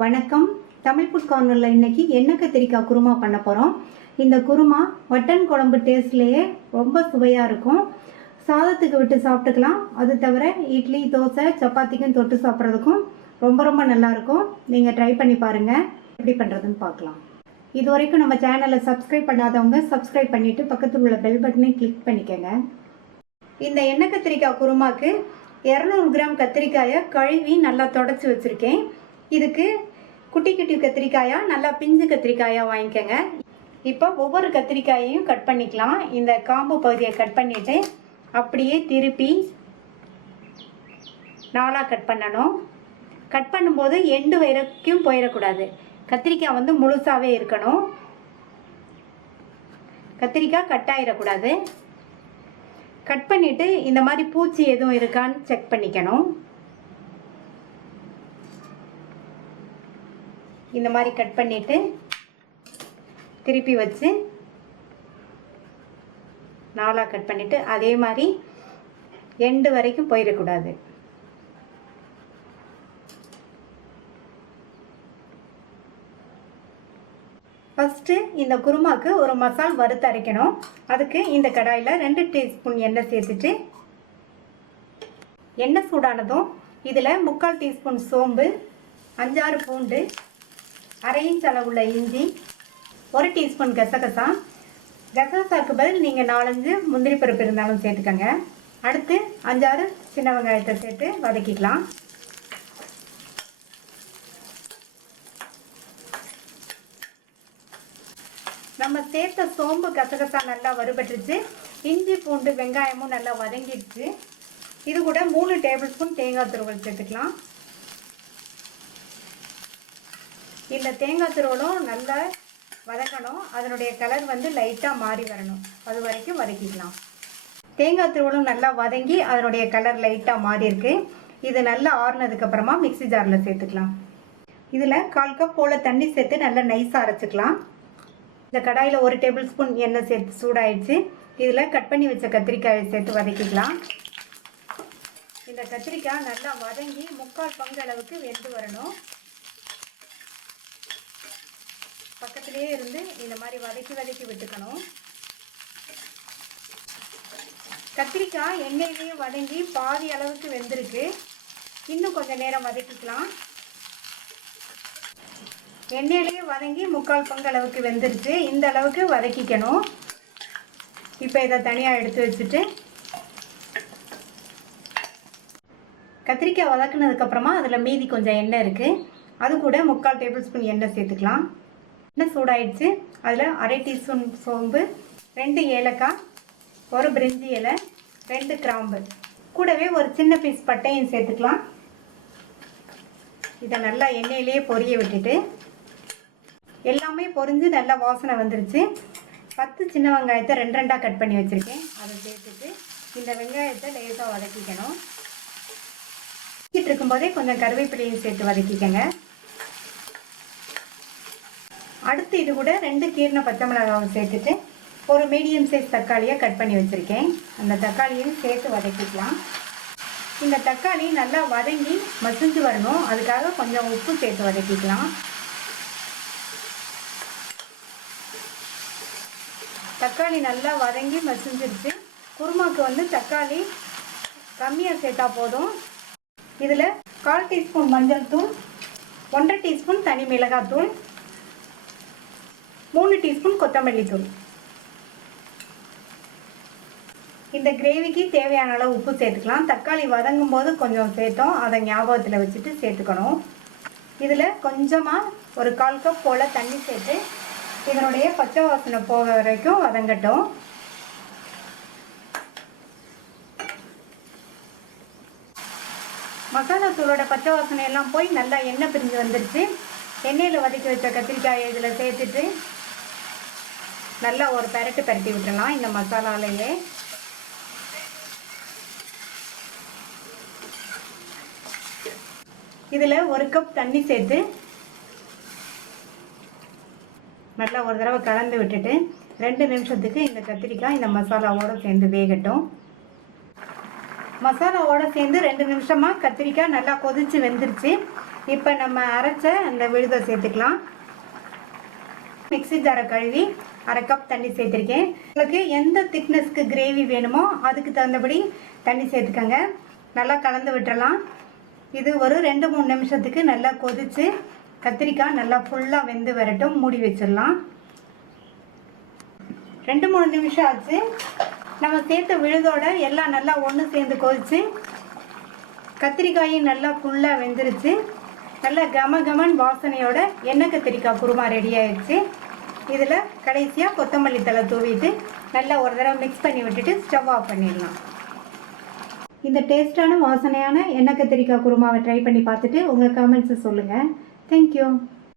வணக்கம். தமிழ் ஃபுட் கார்னரில் இன்றைக்கி எண்ணெய் கத்திரிக்காய் குருமா பண்ண போகிறோம். இந்த குருமா மட்டன் குழம்பு டேஸ்ட்லேயே ரொம்ப சுவையாக இருக்கும். சாதத்துக்கு விட்டு சாப்பிட்டுக்கலாம். அது தவிர இட்லி, தோசை, சப்பாத்திக்கும் தொட்டு சாப்பிட்றதுக்கும் ரொம்ப நல்லாயிருக்கும். நீங்கள் ட்ரை பண்ணி பாருங்கள். எப்படி பண்ணுறதுன்னு பார்க்கலாம். இது வரைக்கும் நம்ம சேனலை சப்ஸ்கிரைப் பண்ணாதவங்க சப்ஸ்கிரைப் பண்ணிவிட்டு பக்கத்தில் உள்ள பெல் பட்டனை கிளிக் பண்ணிக்கோங்க. இந்த எண்ணெய் கத்திரிக்காய் குருமாக்கு 200 கிராம் கத்திரிக்காயை கழுவி நல்லா தொடச்சி வச்சுருக்கேன். இதுக்கு குட்டி கத்திரிக்காயாக நல்லா பிஞ்சு கத்திரிக்காயாக வாங்கிக்கோங்க. இப்போ ஒவ்வொரு கத்திரிக்காயையும் கட் பண்ணிக்கலாம். இந்த காம்பு பகுதியை கட் பண்ணிவிட்டு அப்படியே திருப்பி 4ஆக கட் பண்ணணும். கட் பண்ணும்போது எண்டு வரைக்கும் போயிடக்கூடாது. கத்திரிக்காய் வந்து முழுசாகவே இருக்கணும். கத்திரிக்காய் கட் ஆகிடக்கூடாது. கட் பண்ணிவிட்டு இந்த மாதிரி பூச்சி எதுவும் இருக்கான்னு செக் பண்ணிக்கணும். இந்த மாதிரி கட் பண்ணிவிட்டு திருப்பி வச்சு 4ஆக கட் பண்ணிவிட்டு அதே மாதிரி எண்டு வரைக்கும் போயிடக்கூடாது. ஃபஸ்ட்டு இந்த குருமாவுக்கு ஒரு மசால் வறுத்து அரைக்கணும். அதுக்கு இந்த கடாயில் 2 டீஸ்பூன் எண்ணெய் சேர்த்துட்டு எண்ணெய் சூடானதும் இதில் 3/4 டீஸ்பூன் சோம்பு, 5-6 பூண்டு, 1/2 இன்ச் அளவுள்ள இஞ்சி, 1 டீஸ்பூன் கசகசா. கசகசாக்கு பதில் நீங்கள் 4-5 முந்திரி பருப்பு இருந்தாலும் சேர்த்துக்கோங்க. அடுத்து 5-6 சின்ன வெங்காயத்தை சேர்த்து வதக்கிக்கலாம். நம்ம சேர்த்த சோம்பு கசகசா நல்லா வறுபட்டுருச்சு. இஞ்சி, பூண்டு, வெங்காயமும் நல்லா வதங்கிடுச்சு. இது கூட 3 டேபிள் ஸ்பூன் தேங்காய் துருவல் சேர்த்துக்கலாம். இந்த தேங்காய் துருவலும் நல்லா வதக்கணும். அதனுடைய கலர் வந்து லைட்டாக மாறி வரணும். அது வரைக்கும் வதக்கிக்கலாம். தேங்காய் துருவலும் நல்லா வதங்கி அதனுடைய கலர் லைட்டாக மாறி இருக்கு. இது நல்லா ஆறுனதுக்கப்புறமா மிக்சி ஜாரில் சேர்த்துக்கலாம். இதில் 1/4 கப் போல் தண்ணி சேர்த்து நல்லா நைஸாக அரைச்சிக்கலாம். இந்த கடாயில் 1 டேபிள் ஸ்பூன் எண்ணெய் சேர்த்து சூடாயிடுச்சு. இதில் கட் பண்ணி வச்ச கத்திரிக்காயை சேர்த்து வதக்கிக்கலாம். இந்த கத்திரிக்காய் நல்லா வதங்கி 3/4 பங்கு அளவுக்கு வெந்து வரணும். பக்கத்திலே இருந்து இந்த மாதிரி வதக்கி விட்டுக்கணும். கத்திரிக்காய் எண்ணெயிலேயே வதங்கி பாதி அளவுக்கு வெந்திருக்கு. இன்னும் கொஞ்சம் நேரம் வதக்கிக்கலாம். எண்ணெயிலேயே வதங்கி 3/4 பங்கு அளவுக்கு வெந்துருச்சு. இந்த அளவுக்கு வதக்கிக்கணும். இப்போ இதை தனியாக எடுத்து வச்சுட்டு கத்திரிக்காய் வதக்குனதுக்கப்புறமா அதில் மீதி கொஞ்சம் எண்ணெய் இருக்குது. அது கூட 3/4 டேபிள் ஸ்பூன் எண்ணெய் சேர்த்துக்கலாம். எண்ணெய் சூடாயிடுச்சு. அதில் 1/2 டீஸ்பூன் சோம்பு, 2 ஏலக்காய், 1 பிரிஞ்சி இலை, 2 கிராம்பு, கூடவே ஒரு சின்ன பீஸ் பட்டையும் சேர்த்துக்கலாம். இதை நல்லா எண்ணெயிலேயே பொரிய விட்டுட்டு எல்லாமே பொரிஞ்சு நல்லா வாசனை வந்துருச்சு. 10 சின்ன வெங்காயத்தை 2-2ஆக கட் பண்ணி வச்சுருக்கேன். அதை சேர்த்துட்டு இந்த வெங்காயத்தை லேசாக வதக்கிக்கணும். வதக்கிட்டு இருக்கும்போதே கொஞ்சம் கருவேப்பிலையும் சேர்த்து வதக்கிக்கங்க. அடுத்து இது கூட 2 கீறின பச்சை மிளகாவை சேர்த்துட்டு ஒரு மீடியம் சைஸ் தக்காளியை கட் பண்ணி வச்சுருக்கேன். அந்த தக்காளியும் சேர்த்து வதக்கிக்கலாம். இந்த தக்காளி நல்லா வதங்கி மசிஞ்சு வரணும். அதுக்காக கொஞ்சம் உப்பு சேர்த்து வதக்கிக்கலாம். தக்காளி நல்லா வதங்கி மசிஞ்சிருச்சு. குருமாவுக்கு வந்து தக்காளி கம்மியாக சேர்த்தா போதும். இதில் 1/4 டீஸ்பூன் மஞ்சள் தூள், 1/2 டீஸ்பூன் தனி மிளகாத்தூள், 3 டீஸ்பூன் கொத்தமல்லி தூள். இந்த கிரேவிக்கு தேவையான அளவு உப்பு சேர்த்துக்கலாம். தக்காளி வதங்கும் போது கொஞ்சம் சேர்த்தோம். அதை ஞாபகத்தில் வச்சுட்டு சேர்த்துக்கணும். இதில் கொஞ்சமாக ஒரு 1/4 கப் போல் தண்ணி சேர்த்து இதனுடைய பச்சை வாசனை போக வரைக்கும் வதங்கட்டும். மசாலா தூளோட பச்சை வாசனை எல்லாம் போய் நல்லா எண்ணெய் பிரிஞ்சு வந்துருச்சு. எண்ணெயில் வதக்கி வச்ச கத்திரிக்காயை இதில் சேர்த்துட்டு நல்லா ஒரு பரட்டி விட்டுடலாம். இந்த மசாலாலேயே இதில் 1 கப் தண்ணி சேர்த்து நல்லா ஒரு தடவை கலந்து விட்டுட்டு 2 நிமிஷத்துக்கு இந்த கத்திரிக்காய் இந்த மசாலாவோடு சேர்ந்து வேகட்டும். மசாலாவோட சேர்ந்து 2 நிமிஷமாக கத்திரிக்காய் நல்லா கொதித்து வெந்துருச்சு. இப்போ நம்ம அரைச்ச அந்த விழுதை சேர்த்துக்கலாம். மிக்ஸி ஜாரை கழுவி 1/2 கப் தண்ணி சேர்த்துருக்கேன். உங்களுக்கு எந்த திக்னஸ்க்கு கிரேவி வேணுமோ அதுக்கு தகுந்தபடி தண்ணி சேர்த்துக்கோங்க. நல்லா கலந்து விட்டுறலாம். இது ஒரு 2-3 நிமிஷத்துக்கு நல்லா கொதித்து கத்திரிக்காய் நல்லா ஃபுல்லாக வெந்து வரட்டும். மூடி வச்சிடலாம். 2-3 நிமிஷம் ஆச்சு. நம்ம சேர்த்த விழுதோட எல்லாம் நல்லா ஒன்று சேர்ந்து கொதிச்சு கத்திரிக்காயும் நல்லா ஃபுல்லாக வெந்துருச்சு. நல்லா கமகமன் வாசனையோட எண்ணெய் கத்திரிக்காய் குருமா ரெடி ஆயிடுச்சு. இதில் கடைசியாக கொத்தமல்லி தழை தூவிட்டு நல்லா ஒரு தடவை மிக்ஸ் பண்ணி விட்டுட்டு ஸ்டவ் ஆஃப் பண்ணிடலாம். இந்த டேஸ்டான வாசனையான எண்ணெய் கத்திரிக்காய் குருமாவை ட்ரை பண்ணி பார்த்துட்டு உங்கள் கமெண்ட்ஸை சொல்லுங்கள். தேங்க்யூ.